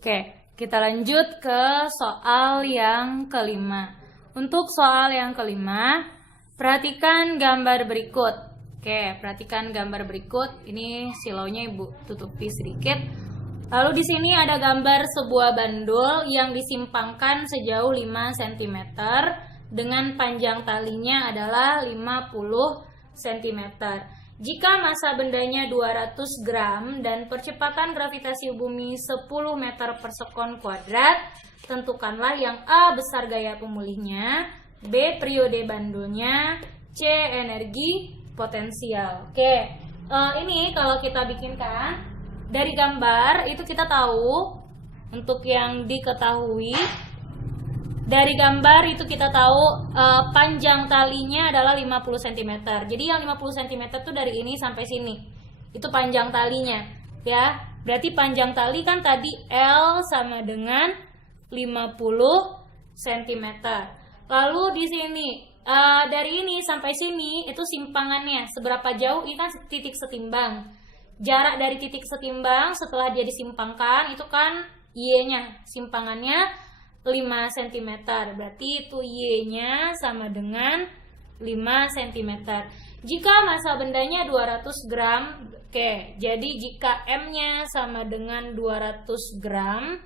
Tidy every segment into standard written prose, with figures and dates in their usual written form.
Oke, kita lanjut ke soal yang kelima. Untuk soal yang kelima, perhatikan gambar berikut. Oke, perhatikan gambar berikut. Ini silaunya Ibu tutupi sedikit. Lalu di sini ada gambar sebuah bandul yang disimpangkan sejauh 5 cm dengan panjang talinya adalah 50 cm. Jika massa bendanya 200 gram dan percepatan gravitasi bumi 10 meter per sekon kuadrat, tentukanlah yang A besar gaya pemulihnya, B periode bandulnya, C energi potensial. Oke, ini kalau kita bikinkan dari gambar itu kita tahu untuk yang diketahui. Dari gambar itu kita tahu panjang talinya adalah 50 cm. Jadi yang 50 cm itu dari ini sampai sini. Itu panjang talinya, ya. Berarti panjang tali kan tadi L sama dengan 50 cm. Lalu di sini dari ini sampai sini itu simpangannya seberapa jauh? Ini kan titik setimbang. Jarak dari titik setimbang setelah dia disimpangkan itu kan Y-nya, simpangannya 5 cm. Berarti itu Y-nya sama dengan 5 cm. Jika massa bendanya 200 gram, oke, jadi jika M-nya sama dengan 200 gram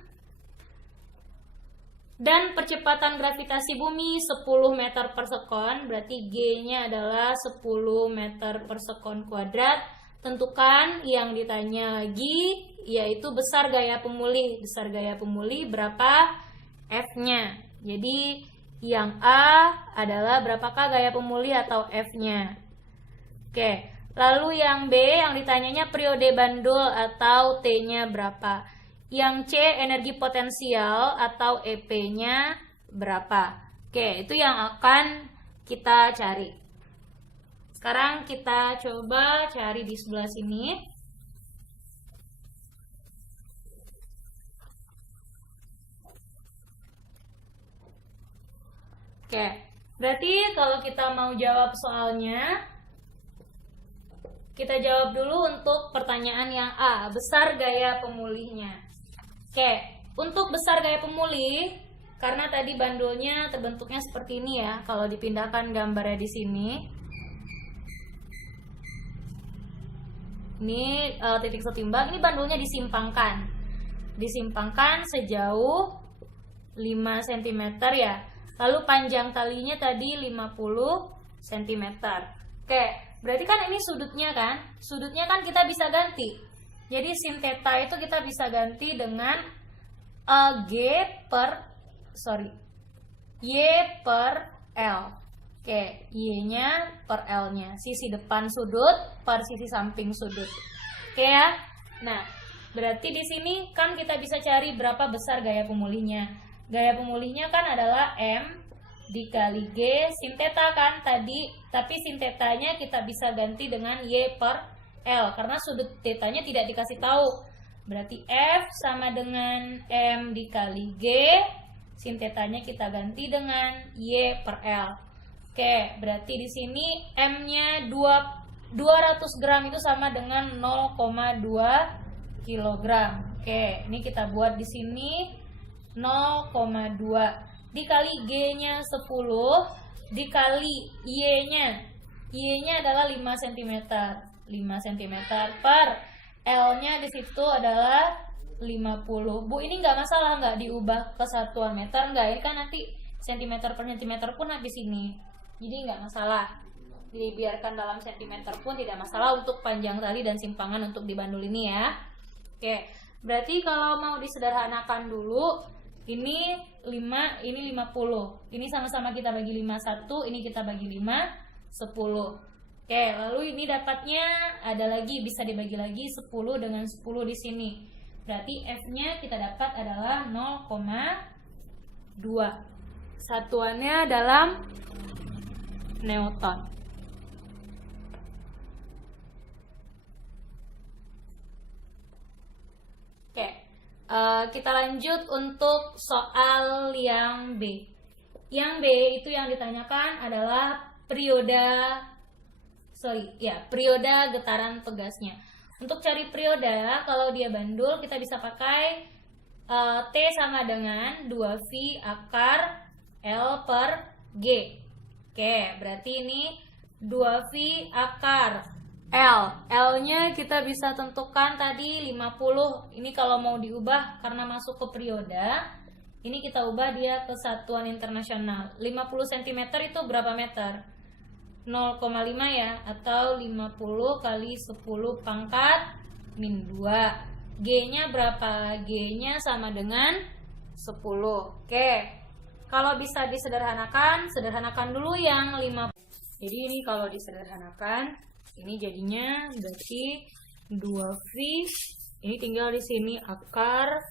dan percepatan gravitasi bumi 10 meter per sekon, berarti G-nya adalah 10 meter per sekon kuadrat. Tentukan yang ditanya lagi, yaitu besar gaya pemulih. Besar gaya pemulih berapa? F-nya. Jadi yang A adalah berapakah gaya pemulih atau F-nya. Oke, lalu yang B yang ditanyanya periode bandul atau T-nya berapa. Yang C energi potensial atau EP-nya berapa. Oke, itu yang akan kita cari. Sekarang kita coba cari di sebelah sini. Oke, berarti kalau kita mau jawab soalnya, kita jawab dulu untuk pertanyaan yang A, besar gaya pemulihnya. Oke, untuk besar gaya pemulih, karena tadi bandulnya terbentuknya seperti ini ya, kalau dipindahkan gambarnya di sini. Ini titik setimbang, ini bandulnya disimpangkan. Disimpangkan sejauh 5 cm ya. Lalu panjang talinya tadi 50 cm. Oke, berarti kan ini sudutnya kan? Sudutnya kan kita bisa ganti. Jadi sin theta itu kita bisa ganti dengan Y per L. Oke, Y-nya per L-nya. Sisi depan sudut per sisi samping sudut. Oke ya. Nah, berarti di sini kan kita bisa cari berapa besar gaya pemulihnya. Gaya pemulihnya kan adalah M dikali G sin theta kan tadi, tapi sin thetanya kita bisa ganti dengan Y per L karena sudut tetanya tidak dikasih tahu. Berarti F sama dengan M dikali G, sin thetanya kita ganti dengan Y per L. Oke, berarti di sini M-nya 200 gram itu sama dengan 0,2 kg. Oke, ini kita buat di sini 0,2 dikali G-nya 10 dikali Y-nya. Y-nya adalah 5 cm. 5 cm per L-nya di situ adalah 50. Bu, ini nggak masalah nggak diubah ke satuan meter nggak? Ini kan nanti cm per cm pun habis ini. Jadi nggak masalah. Dibiarkan dalam cm pun tidak masalah untuk panjang tali dan simpangan untuk di bandul ini ya. Oke, berarti kalau mau disederhanakan dulu, ini 5, ini 50. Ini sama-sama kita bagi 5, 1, ini kita bagi 5, 10. Oke, lalu ini dapatnya ada lagi, bisa dibagi lagi 10 dengan 10 di sini. Berarti F-nya kita dapat adalah 0,2. Satuannya dalam Newton. Oke, kita lanjut untuk soal yang B. Yang B itu yang ditanyakan adalah periode getaran pegasnya. Untuk cari periode, kalau dia bandul kita bisa pakai T sama dengan 2V akar L per G. Oke, berarti ini 2V akar L. L-nya kita bisa tentukan tadi 50. Ini kalau mau diubah karena masuk ke periode, ini kita ubah dia ke satuan internasional. 50 cm itu berapa meter? 0,5 ya, atau 50 kali 10 pangkat min 2. G-nya berapa? G-nya sama dengan 10. Oke. Kalau bisa disederhanakan, sederhanakan dulu yang 50. Jadi ini kalau disederhanakan, ini jadinya berarti 2V. Ini tinggal di sini akar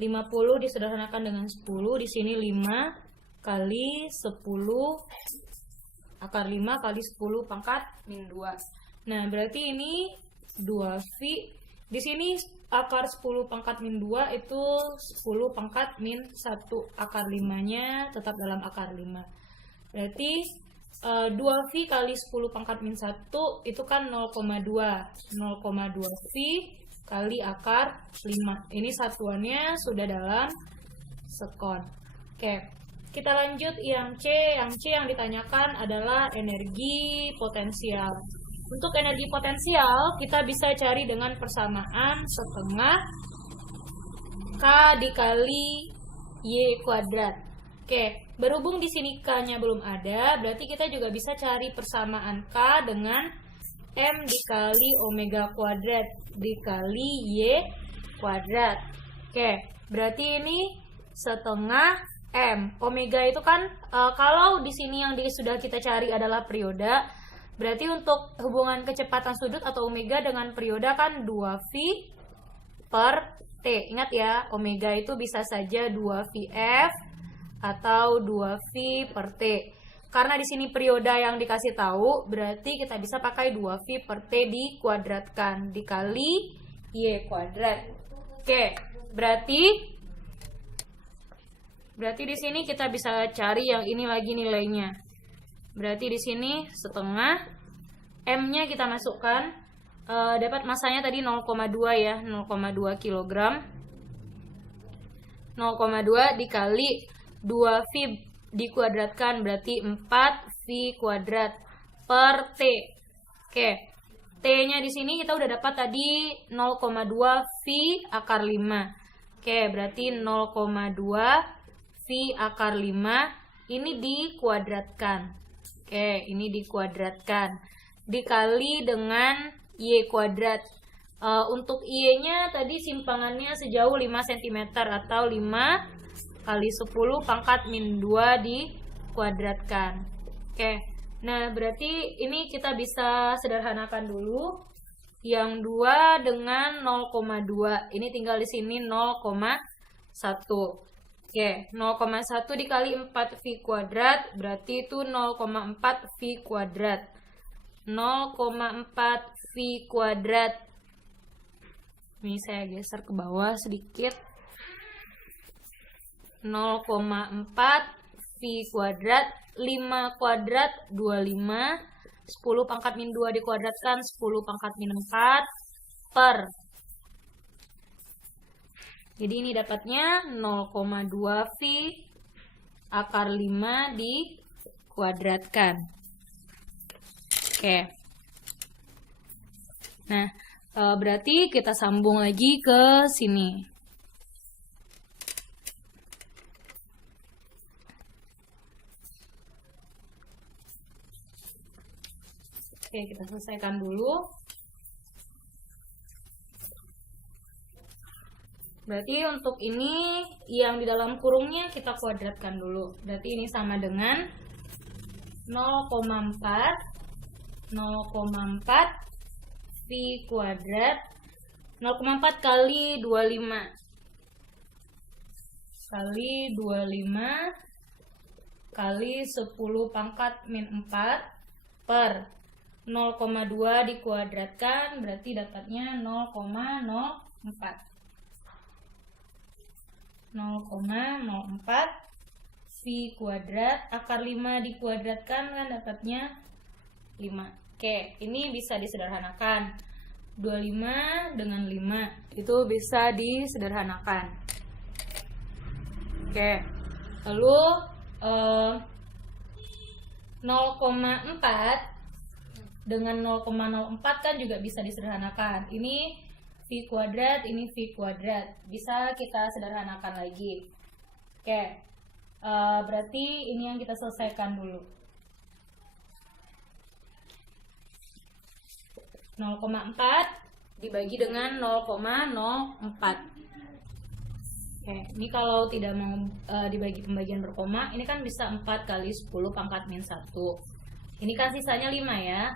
50 disederhanakan dengan 10. Di sini 5 kali 10. Akar 5 kali 10 pangkat min 2. Nah, berarti ini 2V. Di sini akar 10 pangkat min 2 itu 10 pangkat min 1. Akar 5-nya tetap dalam akar 5. Berarti 2V kali 10 pangkat min 1 itu kan 0,2. 0,2V kali akar 5. Ini satuannya sudah dalam sekon. Oke, kita lanjut yang C. Yang C yang ditanyakan adalah energi potensial. Untuk energi potensial, kita bisa cari dengan persamaan setengah K dikali Y kuadrat. Oke, berhubung di sini K-nya belum ada, berarti kita juga bisa cari persamaan K dengan M dikali omega kuadrat dikali Y kuadrat. Oke, berarti ini setengah M. Omega itu kan, kalau di sini yang sudah kita cari adalah periode, berarti untuk hubungan kecepatan sudut atau omega dengan periode kan 2V per T. Ingat ya, omega itu bisa saja 2VF atau 2V per T. Karena di sini periode yang dikasih tahu, berarti kita bisa pakai 2V per T dikuadratkan dikali Y kuadrat. Oke, berarti di sini kita bisa cari yang ini lagi nilainya. Berarti di sini setengah, M-nya kita masukkan, dapat masanya tadi 0,2 ya, 0,2 kg. 0,2 dikali 2V dikuadratkan berarti 4V kuadrat per T. Oke, T-nya di sini kita udah dapat tadi 0,2V akar 5. Oke, berarti 0,2V akar 5 ini dikuadratkan. Oke, ini dikuadratkan dikali dengan Y kuadrat. Untuk Y-nya tadi simpangannya sejauh 5 cm atau 5 kali 10 pangkat min 2 dikuadratkan. Oke, nah berarti ini kita bisa sederhanakan dulu. Yang 2 dengan 0,2. Ini tinggal di sini 0,1. Oke, 0,1 dikali 4V kuadrat berarti itu 0,4V kuadrat. 0,4V kuadrat. Ini saya geser ke bawah sedikit. 0,4V kuadrat, 5 kuadrat 25, 10 pangkat min 2 dikuadratkan 10 pangkat min 4 per. Jadi ini dapatnya 0,2V akar 5 dikuadratkan. Oke. Nah, berarti kita sambung lagi ke sini. Oke, kita selesaikan dulu. Berarti untuk ini yang di dalam kurungnya kita kuadratkan dulu. Berarti ini sama dengan 0,4 V kuadrat 0,4 kali 25 kali 25 kali 10 pangkat min 4 per 0,2 dikuadratkan berarti dapatnya 0,04 V kuadrat akar 5 dikuadratkan kan dapatnya 5. Oke, ini bisa disederhanakan. 25 dengan 5 itu bisa disederhanakan. Oke. Lalu 0,4 dengan 0,04 kan juga bisa disederhanakan. Ini V kuadrat, ini V kuadrat. Bisa kita sederhanakan lagi. Oke. Berarti ini yang kita selesaikan dulu. 0,4 dibagi dengan 0,04. Oke, ini kalau tidak mau dibagi pembagian berkoma, ini kan bisa 4 kali 10 pangkat min 1. Ini kan sisanya 5 ya.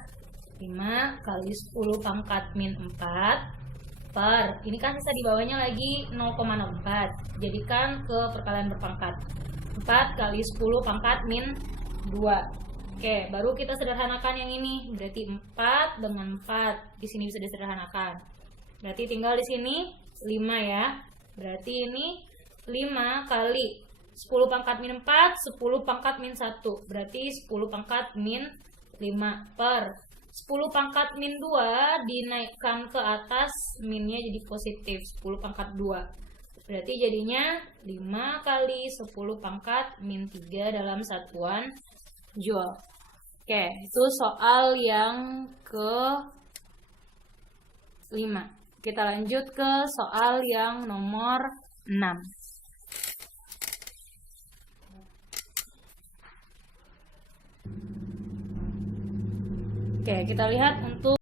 5 kali 10 pangkat min 4 per, ini kan sisa di bawahnya lagi 0,04. Jadikan ke perkalian berpangkat. 4 kali 10 pangkat min 2. Oke, baru kita sederhanakan yang ini. Berarti 4 dengan 4. Di sini bisa disederhanakan. Berarti tinggal di sini 5 ya. Berarti ini 5 kali 10 pangkat min 4, 10 pangkat min 1. Berarti 10 pangkat min 5 per 10 pangkat min 2 dinaikkan ke atas, minnya jadi positif 10 pangkat 2. Berarti jadinya 5 kali 10 pangkat min 3 dalam satuan joule. Oke, itu soal yang ke-5. Kita lanjut ke soal yang nomor 6. Oke, kita lihat untuk